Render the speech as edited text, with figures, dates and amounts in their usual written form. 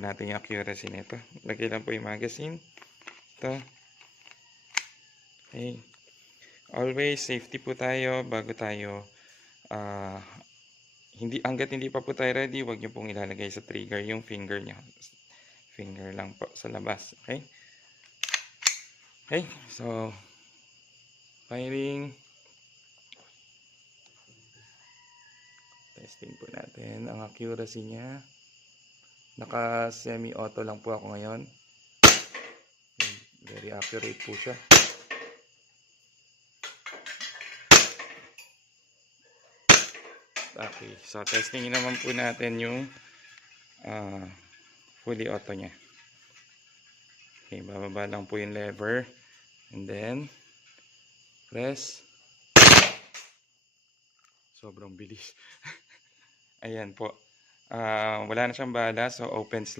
natin yung accuracy nito. Lagay lang po yung magazine. Ito. Okay. Always safety po tayo bago tayo hangga't hindi pa po tayo ready, huwag niyo pong ilalagay sa trigger yung finger niyo. Finger lang po sa labas. Okay? Okay. So, firing. Testing po natin ang accuracy niya. Naka semi-auto lang po ako ngayon. Very accurate po siya. Okay, so testing naman po natin yung fully auto niya. Okay, bababa lang po yung lever and then press. Sobrang bilis. Ayan po. Wala na siyang bala, so open slide.